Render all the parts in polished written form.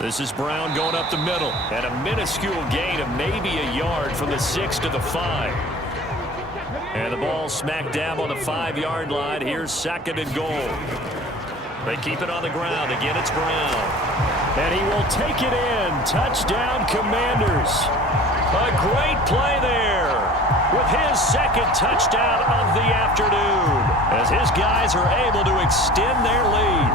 This is Brown going up the middle. And a minuscule gain of maybe a yard from the 6 to the 5. And the ball smack dab on the 5-yard line. Here's 2nd and goal. They keep it on the ground. Again, it's Brown. And he will take it in. Touchdown, Commanders. A great play there with his 2nd touchdown of the afternoon as his guys are able to extend their lead.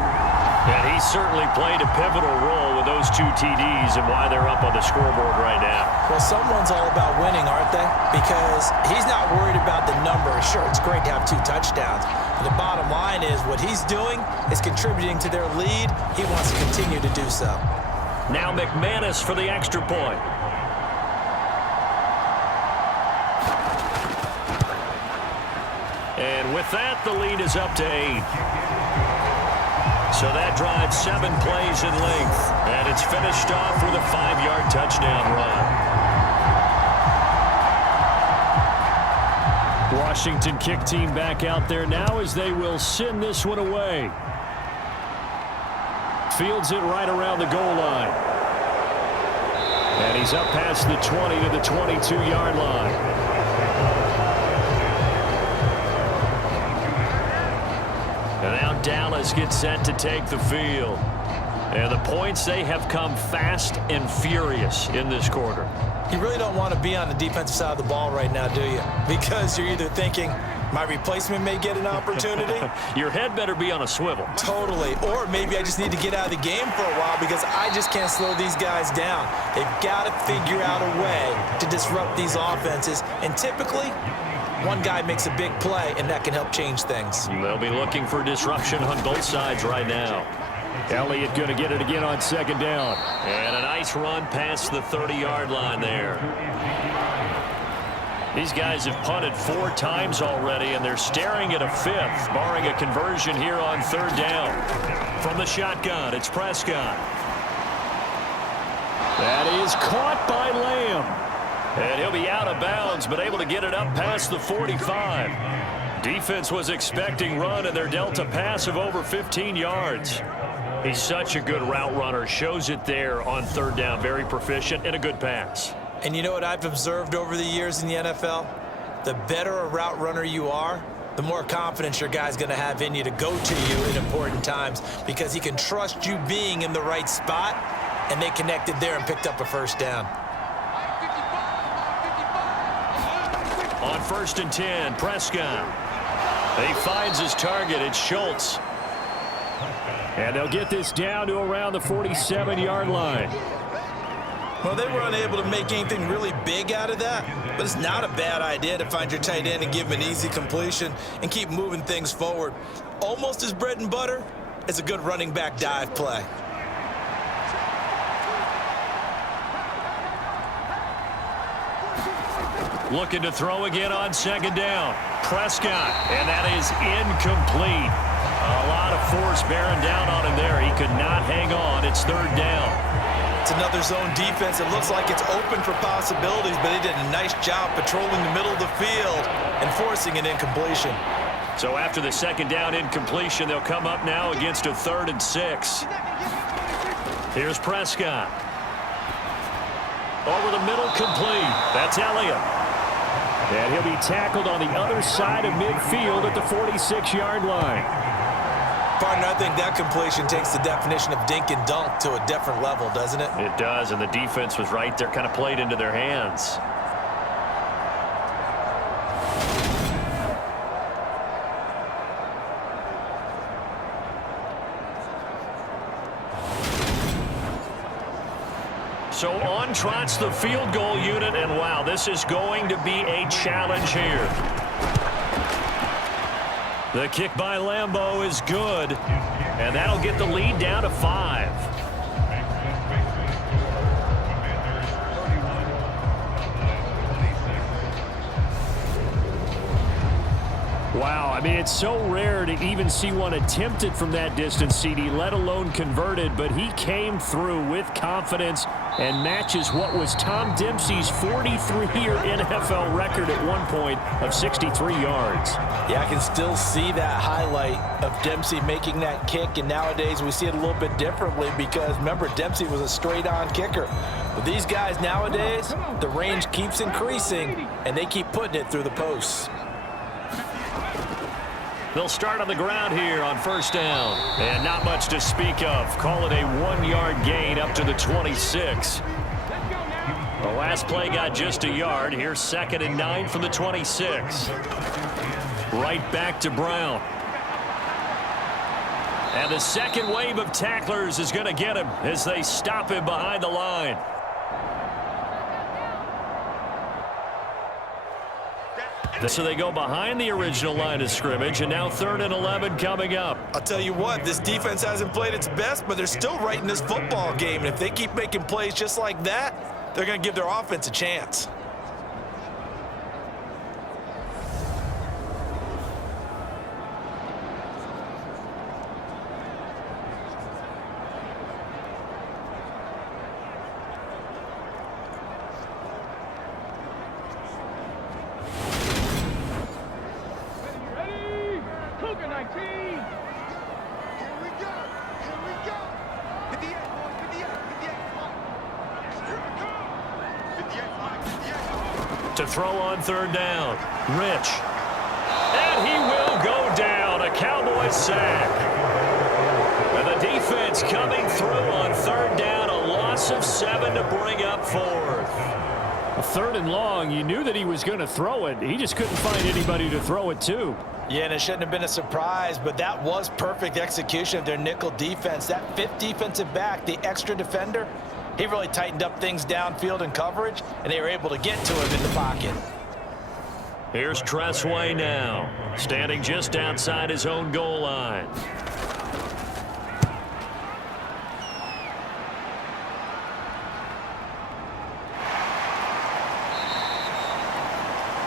And he certainly played a pivotal role with those 2 TDs and why they're up on the scoreboard right now. Well, someone's all about winning, aren't they? Because he's not worried about the numbers. Sure, it's great to have 2 touchdowns. But the bottom line is what he's doing is contributing to their lead. He wants to continue to do so. Now McManus for the extra point. And with that, the lead is up to 8. So that drives 7 plays in length. And it's finished off with a 5-yard touchdown run. Washington kick team back out there now as they will send this one away. Fields it right around the goal line. And he's up past the 20 to the 22-yard line. And now Dallas gets set to take the field. And the points, they have come fast and furious in this quarter. You really don't want to be on the defensive side of the ball right now, do you? Because you're either thinking, my replacement may get an opportunity. Your head better be on a swivel. Totally. Or maybe I just need to get out of the game for a while because I just can't slow these guys down. They've got to figure out a way to disrupt these offenses. And typically, one guy makes a big play, and that can help change things. They'll be looking for disruption on both sides right now. Elliott going to get it again on 2nd down. And a nice run past the 30-yard line there. These guys have punted 4 times already, and they're staring at a 5th, barring a conversion here on 3rd down. From the shotgun, it's Prescott. That is caught by Lamb. And he'll be out of bounds, but able to get it up past the 45. Defense was expecting run, and they're dealt a pass of over 15 yards. He's such a good route runner. Shows it there on 3rd down. Very proficient and a good pass. And you know what I've observed over the years in the NFL? The better a route runner you are, the more confidence your guy's going to have in you to go to you in important times because he can trust you being in the right spot, and they connected there and picked up a 1st down. On 1st and 10, Prescott. He finds his target. It's Schultz. And they'll get this down to around the 47-yard line. Well, they were unable to make anything really big out of that, but it's not a bad idea to find your tight end and give him an easy completion and keep moving things forward. Almost as bread and butter as a good running back dive play. Looking to throw again on 2nd down. Prescott, and that is incomplete. A lot of force bearing down on him there. He could not hang on. It's 3rd down. It's another zone defense. It looks like it's open for possibilities, but they did a nice job patrolling the middle of the field and forcing an incompletion. So after the 2nd down incompletion, they'll come up now against a 3rd and 6. Here's Prescott. Over the middle, complete. That's Elliott. And he'll be tackled on the other side of midfield at the 46-yard line. Partner, I think that completion takes the definition of dink and dunk to a different level, doesn't it? It does, and the defense was right there, kind of played into their hands. So on trots the field goal unit, and wow, this is going to be a challenge here. The kick by Lambeau is good, and that'll get the lead down to 5. Wow, I mean, it's so rare to even see one attempted from that distance, CD, let alone converted, but he came through with confidence and matches what was Tom Dempsey's 43-year NFL record at one point of 63 yards. Yeah, I can still see that highlight of Dempsey making that kick, and nowadays we see it a little bit differently because, remember, Dempsey was a straight-on kicker. But these guys nowadays, the range keeps increasing, and they keep putting it through the posts. They'll start on the ground here on first down. And not much to speak of. Call it a 1-yard gain up to the 26. The last play got just a yard. Here's 2nd and 9 from the 26. Right back to Brown. And the second wave of tacklers is going to get him as they stop him behind the line. So they go behind the original line of scrimmage, and now 3rd and 11 coming up. I'll tell you what, this defense hasn't played its best, but they're still right in this football game. And if they keep making plays just like that, they're going to give their offense a chance. To throw on 3rd down. Rich. And he will go down. A Cowboys sack. And the defense coming through on 3rd down. A loss of 7 to bring up 4th. A 3rd and long. You knew that he was going to throw it. He just couldn't find anybody to throw it to. Yeah, and it shouldn't have been a surprise, but that was perfect execution of their nickel defense. That 5th defensive back, the extra defender, he really tightened up things downfield in coverage, and they were able to get to him in the pocket. Here's Tressway now, standing just outside his own goal line.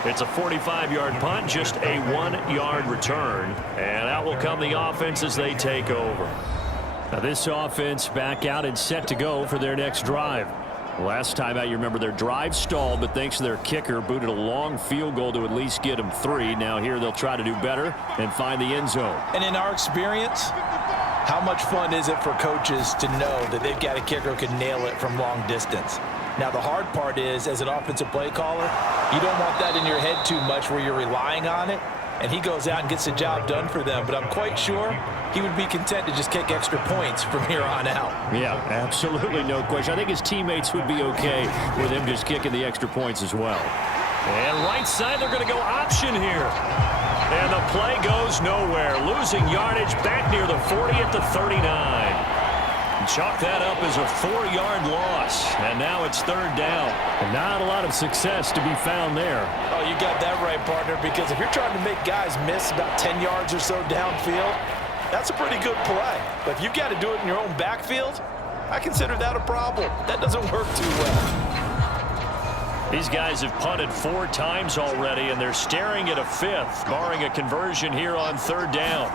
It's a 45-yard punt, just a 1-yard return. And out will come the offense as they take over. Now this offense back out and set to go for their next drive. Last time out, you remember their drive stalled, but thanks to their kicker, booted a long field goal to at least get them 3. Now here they'll try to do better and find the end zone. And in our experience, how much fun is it for coaches to know that they've got a kicker who can nail it from long distance? Now the hard part is, as an offensive play caller, you don't want that in your head too much where you're relying on it. And he goes out and gets the job done for them. But I'm quite sure he would be content to just kick extra points from here on out. Yeah, absolutely no question. I think his teammates would be okay with him just kicking the extra points as well. And right side, they're going to go option here. And the play goes nowhere. Losing yardage back near the 40 at the 39. Chalk that up as a 4-yard loss. And now it's 3rd down. And not a lot of success to be found there. Oh, you got that right, partner, because if you're trying to make guys miss about 10 yards or so downfield, that's a pretty good play. But if you've got to do it in your own backfield, I consider that a problem. That doesn't work too well. These guys have punted 4 times already, and they're staring at a 5th, barring a conversion here on 3rd down.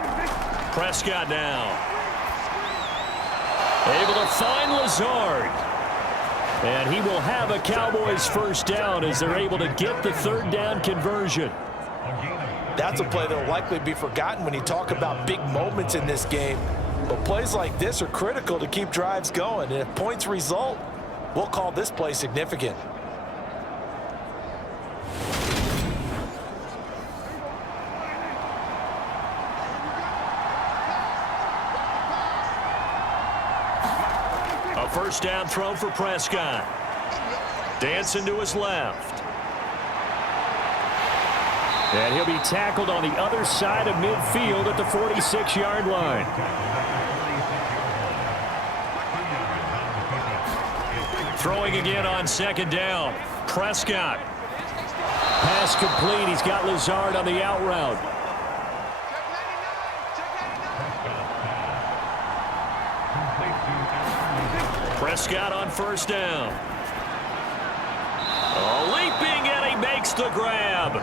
Prescott now. Able to find Lazard. And he will have a Cowboys first down as they're able to get the 3rd down conversion. That's a play that will likely be forgotten when you talk about big moments in this game. But plays like this are critical to keep drives going. And if points result, we'll call this play significant. A first down throw for Prescott. Dancing to his left. And he'll be tackled on the other side of midfield at the 46-yard line. Throwing again on 2nd down. Prescott. Pass complete. He's got Lazard on the out route. Prescott on first down. Oh, leaping, and he makes the grab.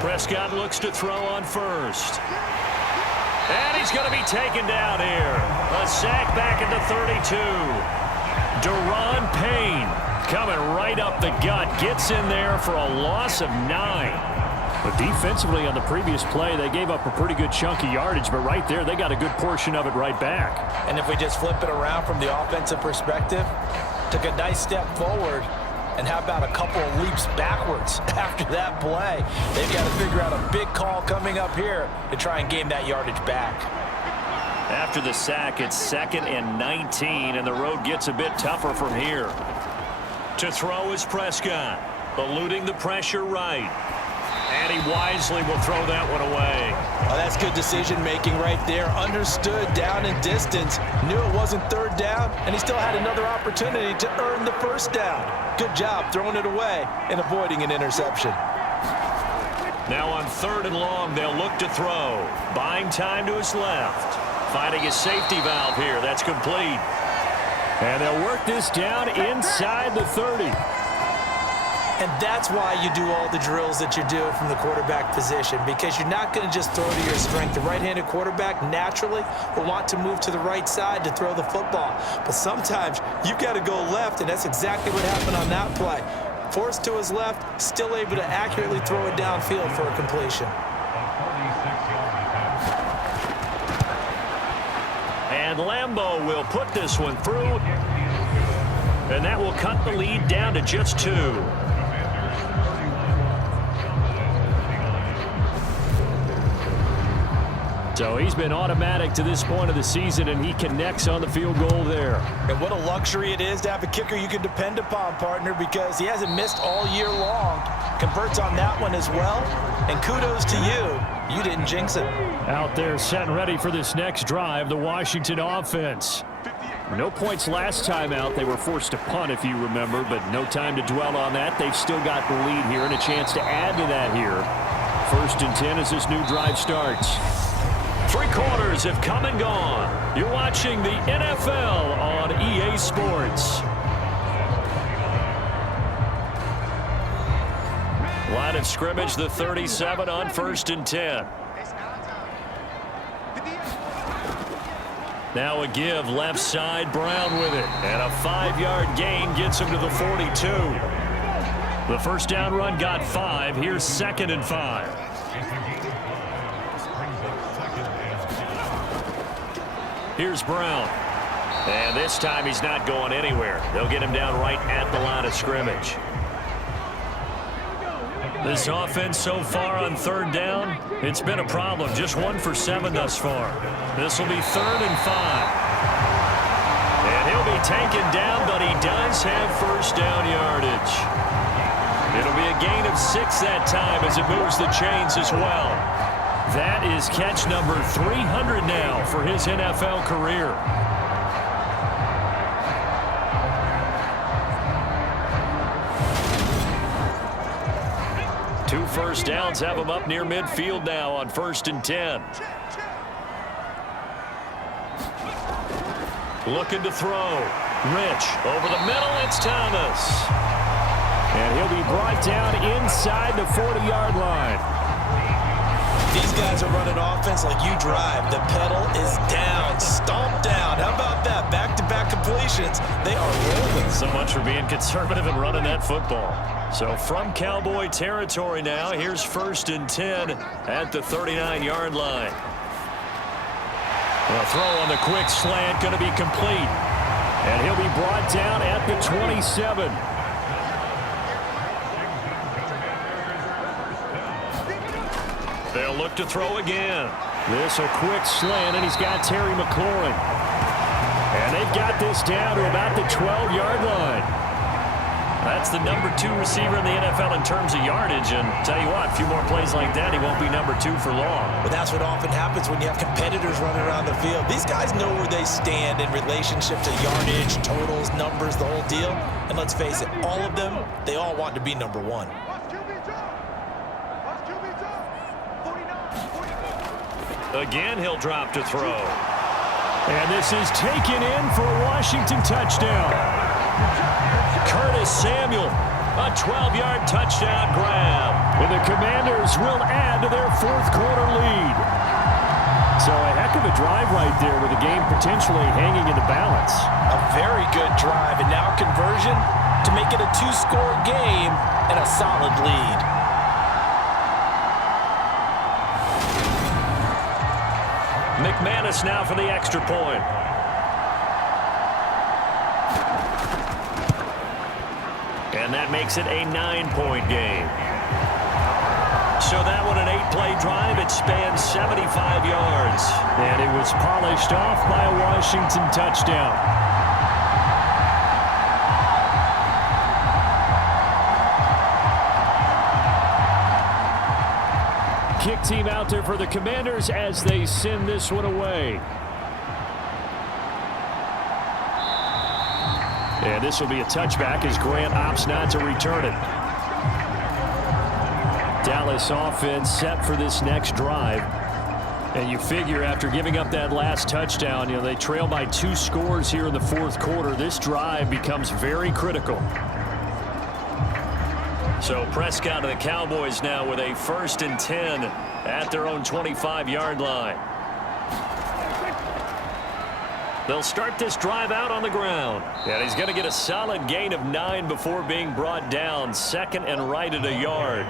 Prescott looks to throw on first. And he's going to be taken down here. A sack back at the 32. Daron Payne coming right up the gut. Gets in there for a loss of 9. But defensively on the previous play, they gave up a pretty good chunk of yardage. But right there, they got a good portion of it right back. And if we just flip it around from the offensive perspective, took a nice step forward. And how about a couple of leaps backwards after that play? They've got to figure out a big call coming up here to try and gain that yardage back. After the sack, it's 2nd and 19, and the road gets a bit tougher from here. To throw is Prescott, eluding the pressure right. And he wisely will throw that one away. Oh, that's good decision-making right there. Understood down and distance. Knew it wasn't 3rd down, and he still had another opportunity to earn the 1st down. Good job throwing it away and avoiding an interception. Now on 3rd and long, they'll look to throw. Buying time to his left. Finding his safety valve here. That's complete. And they'll work this down inside the 30. And that's why you do all the drills that you do from the quarterback position, because you're not going to just throw to your strength. The right-handed quarterback naturally will want to move to the right side to throw the football. But sometimes you've got to go left, and that's exactly what happened on that play. Forced to his left, still able to accurately throw it downfield for a completion. And Lambeau will put this one through. And that will cut the lead down to just 2. So he's been automatic to this point of the season, and he connects on the field goal there. And what a luxury it is to have a kicker you can depend upon, partner, because he hasn't missed all year long. Converts on that one as well. And kudos to you. You didn't jinx it. Out there set and ready for this next drive, the Washington offense. No points last time out. They were forced to punt, if you remember, but no time to dwell on that. They've still got the lead here and a chance to add to that here. 1st and 10 as this new drive starts. 3 quarters have come and gone. You're watching the NFL on EA Sports. Line of scrimmage, the 37 on 1st and 10. Now a give left side, Brown with it. And a 5-yard gain gets him to the 42. The first down run got 5. Here's 2nd and 5. Here's Brown. And this time he's not going anywhere. They'll get him down right at the line of scrimmage. This offense so far on 3rd down, it's been a problem. Just 1 for 7 thus far. This will be 3rd and 5. And he'll be taken down, but he does have 1st down yardage. It'll be a gain of 6 that time as it moves the chains as well. That is catch number 300 now for his NFL career. Two first downs have him up near midfield now on 1st and 10. Looking to throw. Rich over the middle. It's Thomas. And he'll be brought down inside the 40-yard line. These guys are running offense like you drive. The pedal is down, stomped down. How about that? Back-to-back completions. They are rolling. So much for being conservative and running that football. So from Cowboy territory now, here's 1st and 10 at the 39-yard line. The throw on the quick slant going to be complete. And he'll be brought down at the 27. They'll look to throw again. This a quick slant, and he's got Terry McLaurin. And they've got this down to about the 12-yard line. That's the number 2 receiver in the NFL in terms of yardage. And tell you what, a few more plays like that, he won't be number 2 for long. But that's what often happens when you have competitors running around the field. These guys know where they stand in relationship to yardage, totals, numbers, the whole deal. And let's face it, all of them, they all want to be number 1. Again, he'll drop to throw. And this is taken in for a Washington touchdown. Curtis Samuel, a 12-yard touchdown grab. And the Commanders will add to their fourth quarter lead. So a heck of a drive right there with the game potentially hanging in the balance. A very good drive, and now conversion to make it a two-score game and a solid lead. McManus now for the extra point. And that makes it a 9-point game. So that one an 8-play drive. It spans 75 yards. And it was polished off by a Washington touchdown. Kick team out there for the Commanders as they send this one away. And this will be a touchback as Grant opts not to return it. Dallas offense set for this next drive. And you figure after giving up that last touchdown, they trail by 2 scores here in the fourth quarter. This drive becomes very critical. So Prescott of the Cowboys now with a 1st and 10 at their own 25-yard line. They'll start this drive out on the ground. And he's going to get a solid gain of 9 before being brought down. 2nd and right at a yard.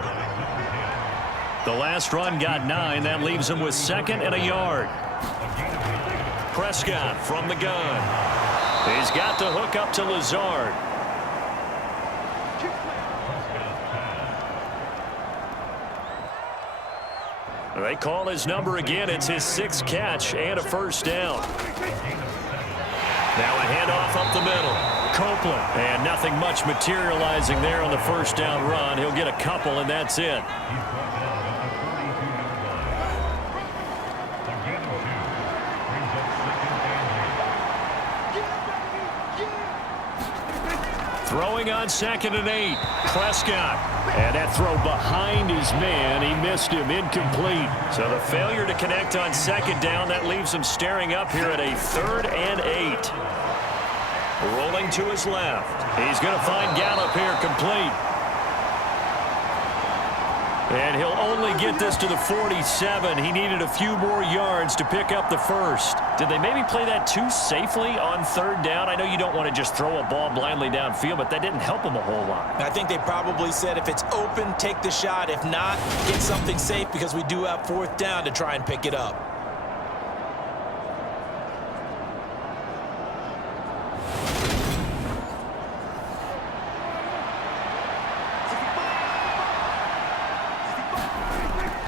The last run got 9. That leaves him with 2nd and a yard. Prescott from the gun. He's got the hook up to Lazard. They call his number again. It's his 6th catch and a 1st down. Now a handoff up the middle. Copeland. And nothing much materializing there on the 1st down run. He'll get a couple, and that's it. Throwing on 2nd and 8. Prescott. And that throw behind his man. He missed him. Incomplete. So the failure to connect on 2nd down, that leaves him staring up here at a 3rd and 8. Rolling to his left. He's going to find Gallup here complete. And he'll only get this to the 47. He needed a few more yards to pick up the 1st. Did they maybe play that too safely on 3rd down? I know you don't want to just throw a ball blindly downfield, but that didn't help him a whole lot. I think they probably said if it's open, take the shot. If not, get something safe because we do have 4th down to try and pick it up.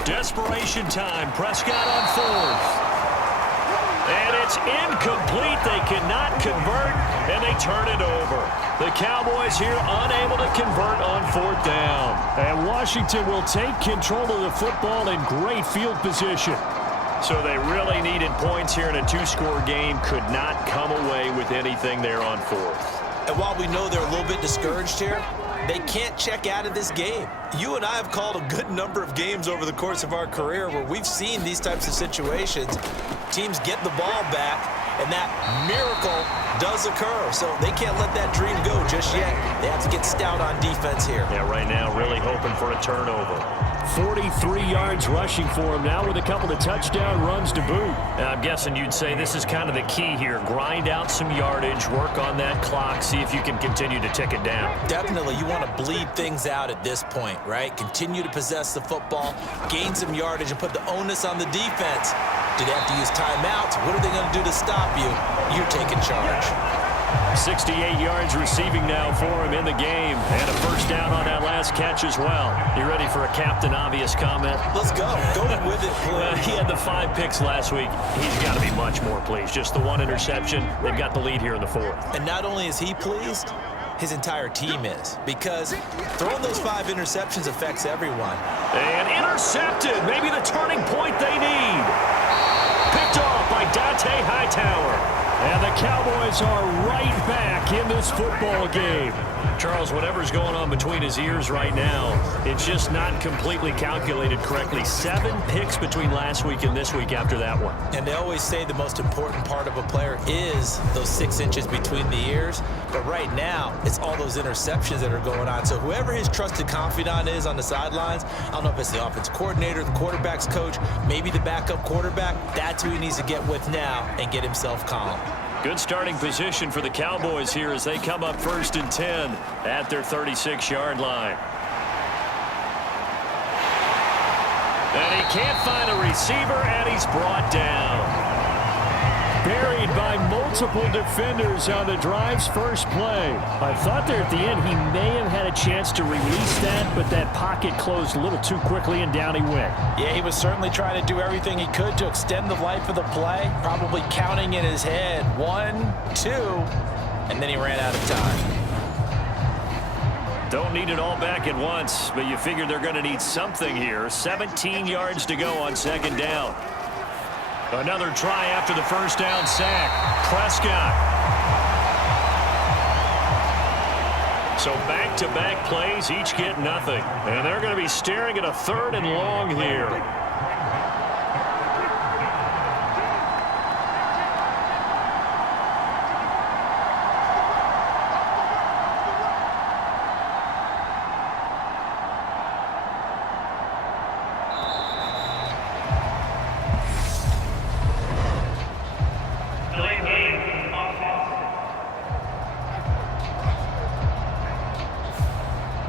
Desperation time. Prescott on 4th. And it's incomplete. They cannot convert, and they turn it over. The Cowboys here unable to convert on 4th down. And Washington will take control of the football in great field position. So they really needed points here in a 2-score game. Could not come away with anything there on 4th. And while we know they're a little bit discouraged here, they can't check out of this game. You and I have called a good number of games over the course of our career where we've seen these types of situations. Teams get the ball back, and that miracle does occur. So they can't let that dream go just yet. They have to get stout on defense here. Yeah, right now really hoping for a turnover. 43 yards rushing for him now with a couple of touchdown runs to boot. I'm guessing you'd say this is kind of the key here. Grind out some yardage, work on that clock, see if you can continue to tick it down. Definitely, you want to bleed things out at this point, right? Continue to possess the football, gain some yardage, and put the onus on the defense. Do they have to use timeouts? What are they going to do to stop you? You're taking charge. 68 yards receiving now for him in the game, and a 1st down on that last catch as well. You ready for a Captain Obvious comment? Let's go. Go with it, please. He had the 5 picks last week. He's got to be much more pleased. Just the 1 interception. They've got the lead here in the 4th. And not only is he pleased, his entire team is. Because throwing those 5 interceptions affects everyone. And intercepted. Maybe the turning point they need. Picked off by Dante Hightower. And the Cowboys are right back in this football game. Charles, whatever's going on between his ears right now, it's just not completely calculated correctly. 7 picks between last week and this week after that one. And they always say the most important part of a player is those 6 inches between the ears. But right now, it's all those interceptions that are going on. So whoever his trusted confidant is on the sidelines, I don't know if it's the offense coordinator, the quarterback's coach, maybe the backup quarterback, that's who he needs to get with now and get himself calm. Good starting position for the Cowboys here as they come up 1st and 10 at their 36-yard line. And he can't find a receiver, and he's brought down. Buried by multiple defenders on the drive's first play. I thought there at the end he may have had a chance to release that, but that pocket closed a little too quickly, and down he went. Yeah, he was certainly trying to do everything he could to extend the life of the play, probably counting in his head 1, 2, and then he ran out of time. Don't need it all back at once, but you figure they're going to need something here. 17 yards to go on 2nd down. Another try after the first down sack. Prescott. So back-to-back plays, each get nothing. And they're going to be staring at a 3rd and long here.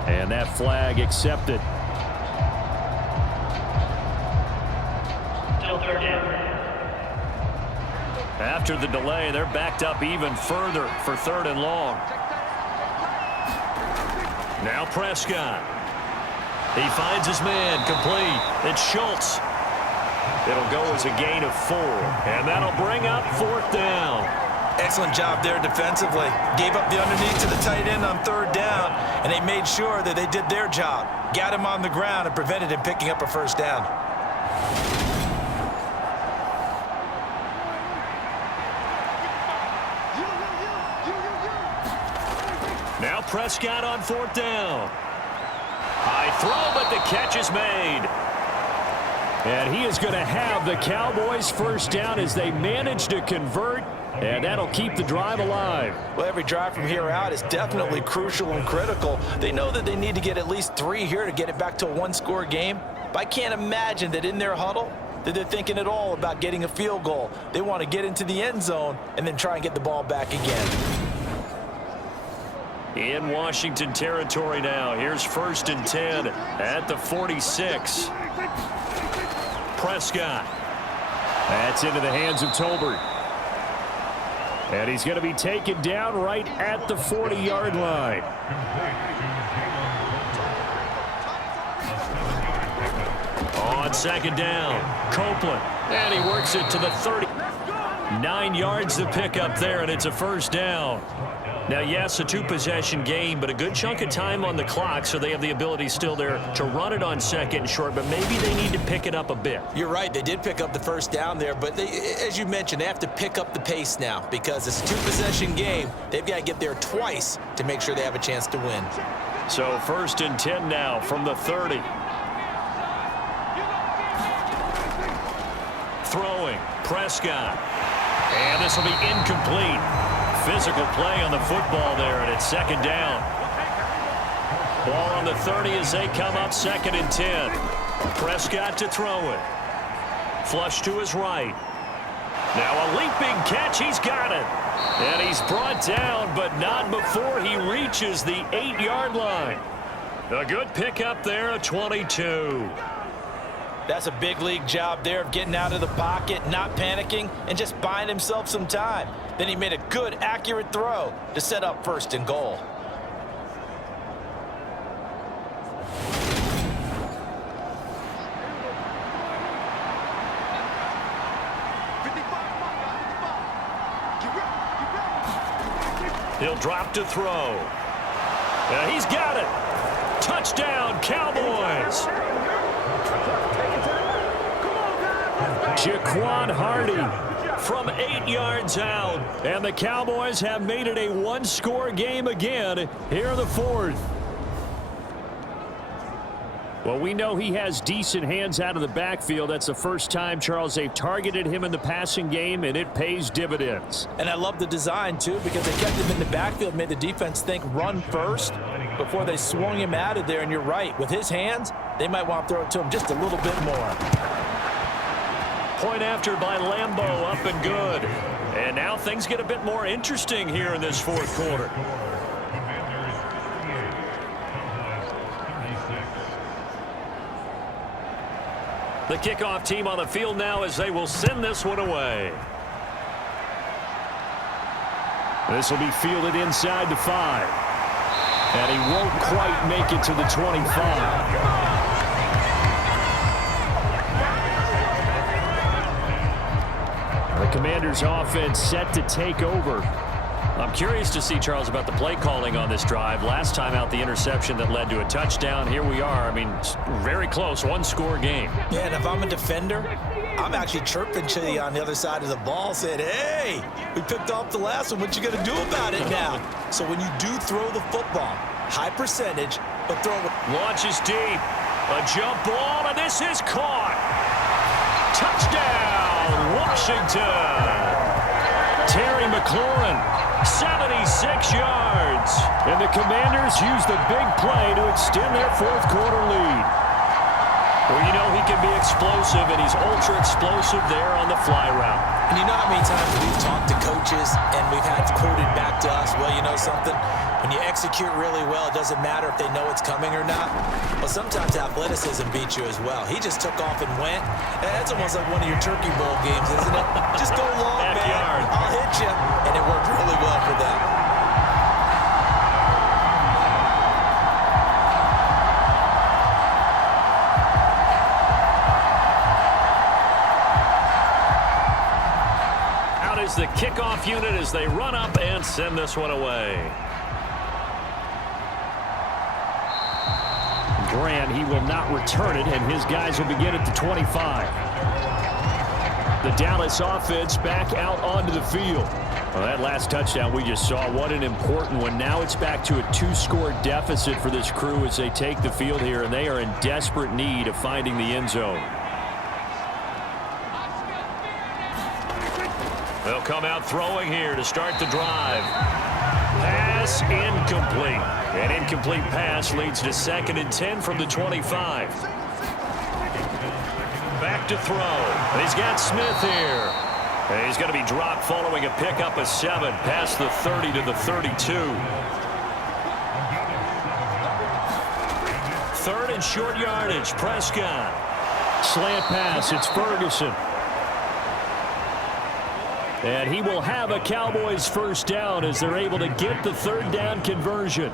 And that flag accepted. Still 3rd down. After the delay, they're backed up even further for 3rd and long. Now Prescott. He finds his man complete. It's Schultz. It'll go as a gain of 4. And that'll bring up 4th down. Excellent job there defensively. Gave up the underneath to the tight end on 3rd down, and they made sure that they did their job. Got him on the ground and prevented him picking up a 1st down. Now Prescott on 4th down. High throw, but the catch is made. And he is going to have the Cowboys 1st down as they manage to convert, and that'll keep the drive alive. Well, every drive from here out is definitely crucial and critical. They know that they need to get at least 3 here to get it back to a 1-score game. But I can't imagine that in their huddle that they're thinking at all about getting a field goal. They want to get into the end zone and then try and get the ball back again. In Washington territory now. Here's 1st and 10 at the 46. Prescott. That's into the hands of Tolbert. And he's going to be taken down right at the 40-yard line. On 2nd down, Copeland. And he works it to the 30. 9 yards to pick up there, and it's a 1st down. Now, yes, a 2-possession game, but a good chunk of time on the clock, so they have the ability still there to run it on 2nd and short, but maybe they need to pick it up a bit. You're right. They did pick up the 1st down there, but as you mentioned, they have to pick up the pace now because it's a 2-possession game. They've got to get there twice to make sure they have a chance to win. So 1st and 10 now from the 30. Throwing, Prescott. And this will be incomplete. Physical play on the football there, and it's 2nd down. Ball on the 30 as they come up 2nd and 10. Prescott to throw it. Flush to his right. Now a leaping catch. He's got it. And he's brought down, but not before he reaches the 8-yard line. A good pickup there, a 22. That's a big league job there of getting out of the pocket, not panicking, and just buying himself some time. Then he made a good, accurate throw to set up 1st and goal. He'll drop to throw. He's got it. Touchdown, Cowboys. Jaquan Hardy from 8 yards out. And the Cowboys have made it a 1-score game again here in the 4th. Well, we know he has decent hands out of the backfield. That's the first time, Charles, they've targeted him in the passing game, and it pays dividends. And I love the design, too, because they kept him in the backfield, made the defense think run first before they swung him out of there. And you're right. With his hands, they might want to throw it to him just a little bit more. Point after by Lambeau, up and good. And now things get a bit more interesting here in this fourth quarter. The kickoff team on the field now as they will send this one away. This will be fielded inside the 5. And he won't quite make it to the 25. The Commanders' offense set to take over. I'm curious to see, Charles, about the play calling on this drive. Last time out, the interception that led to a touchdown. Here we are. I mean, very close, one-score game. Yeah, and if I'm a defender, I'm actually chirping to you on the other side of the ball, saying, hey, we picked off the last one. What you going to do about it now? So when you do throw the football, high percentage, but throw it. Launches deep. A jump ball, and this is caught. Touchdown, Washington. Terry McLaurin, 76 yards. And the Commanders use the big play to extend their fourth quarter lead. Well, you know he can be explosive, and he's ultra-explosive there on the fly route. And you know how many times we've talked to coaches and we've had quoted back to us, well, you know something? When you execute really well, it doesn't matter if they know it's coming or not. Well, sometimes athleticism beats you as well. He just took off and went. That's almost like one of your Turkey Bowl games, isn't it? Just go long, man. I'll hit you. And it worked really well for them. Out is the kickoff unit as they run up and send this one away. Grant, he will not return it, and his guys will begin at the 25. The Dallas offense back out onto the field. Well, that last touchdown we just saw, what an important one. Now it's back to a 2-score deficit for this crew as they take the field here, and they are in desperate need of finding the end zone. They'll come out throwing here to start the drive. Pass incomplete. An incomplete pass leads to 2nd and 10 from the 25. Back to throw. He's got Smith here. And he's going to be dropped following a pickup of 7 past the 30 to the 32. 3rd and short yardage. Prescott. Slant pass. It's Ferguson. And he will have a Cowboys first down as they're able to get the 3rd down conversion.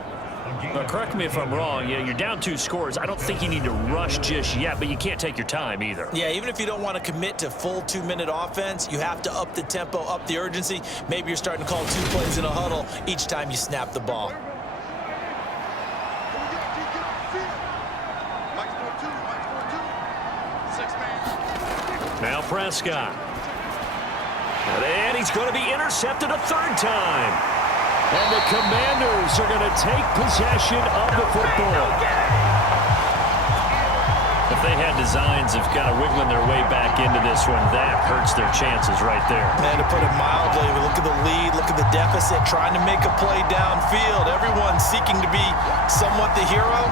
Now, correct me if I'm wrong. Yeah, you're down 2 scores. I don't think you need to rush just yet, but you can't take your time either. Yeah, even if you don't want to commit to full 2-minute offense, you have to up the tempo, up the urgency. Maybe you're starting to call 2 plays in a huddle each time you snap the ball. Now Prescott. And he's going to be intercepted a 3rd time. And the Commanders are going to take possession of the football. If they had designs of kind of wiggling their way back into this one, that hurts their chances right there. Man, to put it mildly, look at the lead, look at the deficit, trying to make a play downfield. Everyone seeking to be somewhat the hero.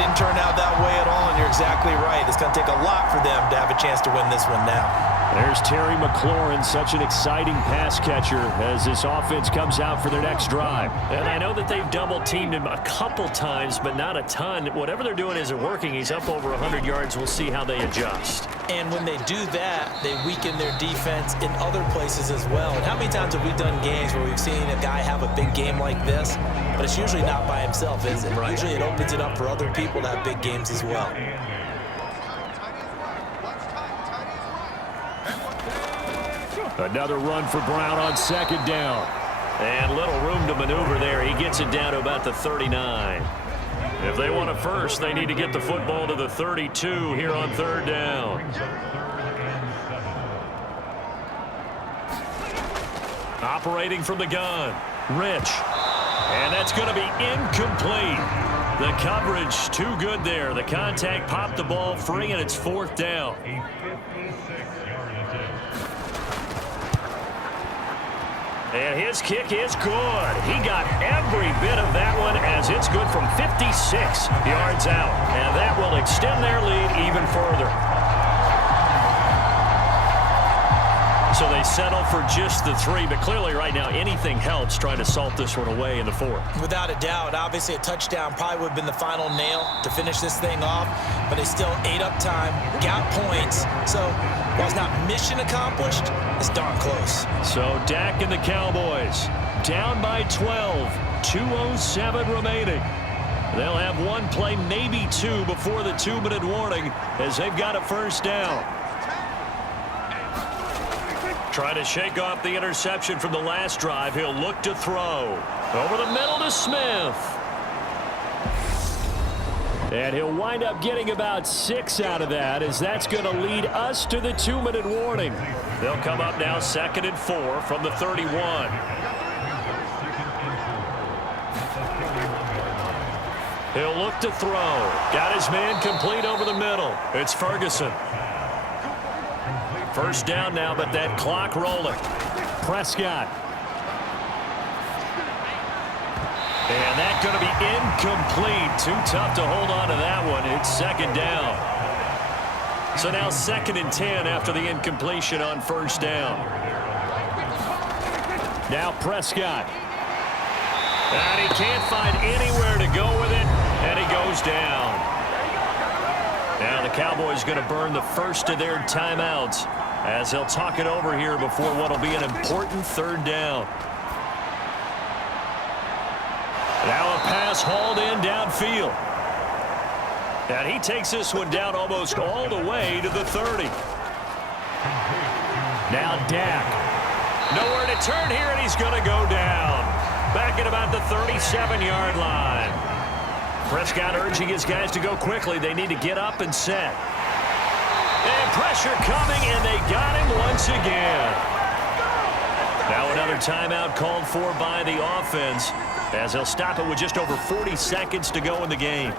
Didn't turn out that way at all, and you're exactly right. It's going to take a lot for them to have a chance to win this one now. There's Terry McLaurin, such an exciting pass catcher as this offense comes out for their next drive. And I know that they've double-teamed him a couple times, but not a ton. Whatever they're doing isn't working. He's up over 100 yards. We'll see how they adjust. And when they do that, they weaken their defense in other places as well. And how many times have we done games where we've seen a guy have a big game like this? But it's usually not by himself, is it? Right. Usually it opens it up for other people to have big games as well. Another run for Brown on 2nd down. And little room to maneuver there. He gets it down to about the 39. If they want a first, they need to get the football to the 32 here on 3rd down. Operating from the gun, Rich. And that's going to be incomplete. The coverage too good there. The contact popped the ball free, and it's 4th down. And his kick is good. He got every bit of that one as it's good from 56 yards out. And that will extend their lead even further. So they settle for just the 3, but clearly right now anything helps trying to salt this one away in the 4th. Without a doubt, obviously a touchdown probably would have been the final nail to finish this thing off, but they still ate up time, got points. So while it's not mission accomplished, it's darn close. So Dak and the Cowboys down by 12, 2:07 remaining. They'll have one play, maybe two, before the 2-minute warning as they've got a first down. Trying to shake off the interception from the last drive. He'll look to throw. Over the middle to Smith. And he'll wind up getting about 6 out of that, as that's going to lead us to the 2-minute warning. They'll come up now 2nd and 4 from the 31. He'll look to throw. Got his man complete over the middle. It's Ferguson. First down now, but that clock rolling. Prescott. And that's going to be incomplete. Too tough to hold on to that one. It's 2nd down. So now 2nd and 10 after the incompletion on first down. Now Prescott. And he can't find anywhere to go with it, and he goes down. Now the Cowboys going to burn the first of their timeouts as they'll talk it over here before what will be an important 3rd down. Now a pass hauled in downfield. And he takes this one down almost all the way to the 30. Now Dak. Nowhere to turn here, and he's going to go down. Back at about the 37-yard line. Prescott urging his guys to go quickly. They need to get up and set. And pressure coming, and they got him once again. Now another timeout called for by the offense as they'll stop it with just over 40 seconds to go in the game.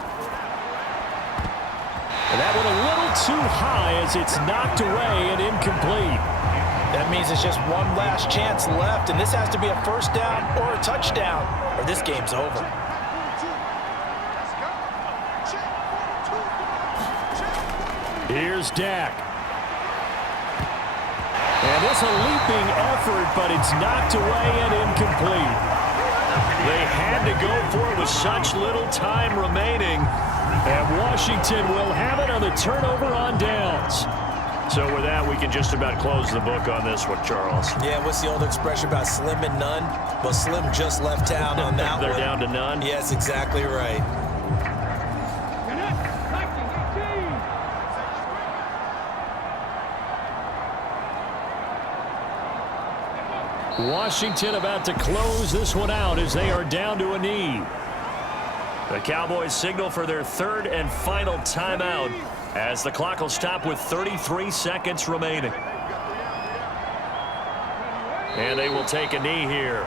And that one a little too high as it's knocked away and incomplete. That means it's just one last chance left, and this has to be a first down or a touchdown, or this game's over. Here's Dak. And this a leaping effort, but it's knocked away and incomplete. They had to go for it with such little time remaining. And Washington will have it on the turnover on downs. So with that, we can just about close the book on this one, Charles. Yeah, what's the old expression about slim and none? Well, Slim just left town on that They're one. down to none? Yes, exactly right. Washington about to close this one out as they are down to a knee. The Cowboys signal for their 3rd and final timeout as the clock will stop with 33 seconds remaining. And they will take a knee here.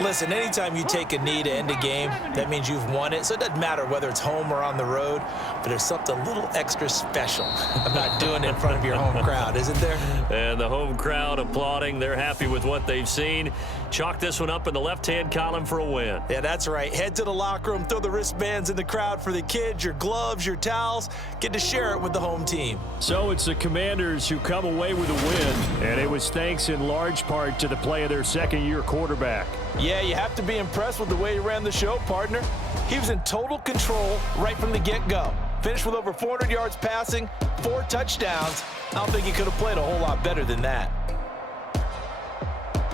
Listen, anytime you take a knee to end a game, that means you've won it. So it doesn't matter whether it's home or on the road, but there's something a little extra special about doing it in front of your home crowd, isn't there? And the home crowd applauding. They're happy with what they've seen. Chalk this one up in the left-hand column for a win. Yeah, that's right. Head to the locker room, throw the wristbands in the crowd for the kids, your gloves, your towels. Get to share it with the home team. So it's the Commanders who come away with a win, and it was thanks in large part to the play of their second-year quarterback. Yeah, you have to be impressed with the way he ran the show, partner. He was in total control right from the get-go. Finished with over 400 yards passing, 4 touchdowns. I don't think he could have played a whole lot better than that.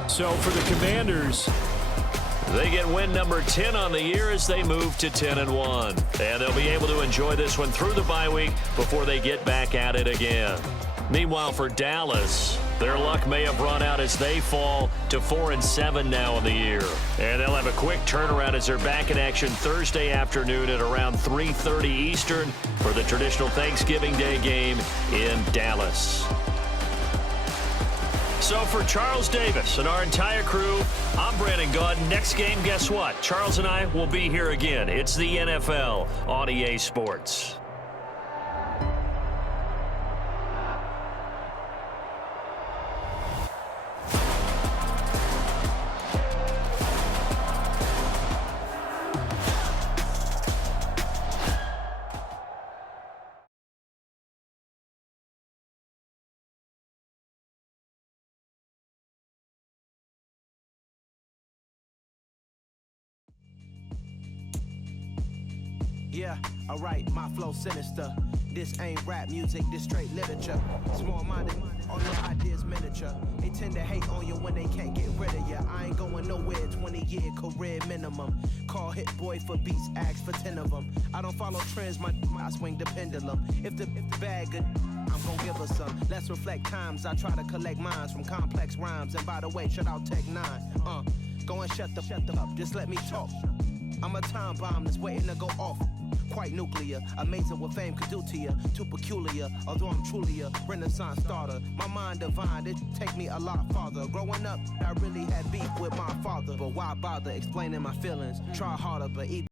So for the Commanders, they get win number 10 on the year as they move to 10-1. And they'll be able to enjoy this one through the bye week before they get back at it again. Meanwhile, for Dallas, their luck may have run out as they fall to 4-7 now in the year. And they'll have a quick turnaround as they're back in action Thursday afternoon at around 3:30 Eastern for the traditional Thanksgiving Day game in Dallas. So for Charles Davis and our entire crew, I'm Brandon Gaudin. Next game, guess what? Charles and I will be here again. It's the NFL on EA Sports. Yeah, alright, my flow sinister. This ain't rap music, this straight literature. Small-minded, all your ideas miniature. They tend to hate on you when they can't get rid of you. I ain't going nowhere, 20-year career minimum. Call Hit Boy for beats, ask for 10 of them. I don't follow trends, I swing the pendulum. If the bag good, I'm gon' give her some. Let's reflect times, I try to collect minds from complex rhymes. And by the way, shut out Tech 9. Go and shut the up, just let me talk. I'm a time bomb that's waiting to go off. Quite nuclear, amazing what fame could do to you. Too peculiar, although I'm truly a renaissance starter. My mind divine, it take me a lot farther. Growing up, I really had beef with my father. But why bother explaining my feelings? Try harder, but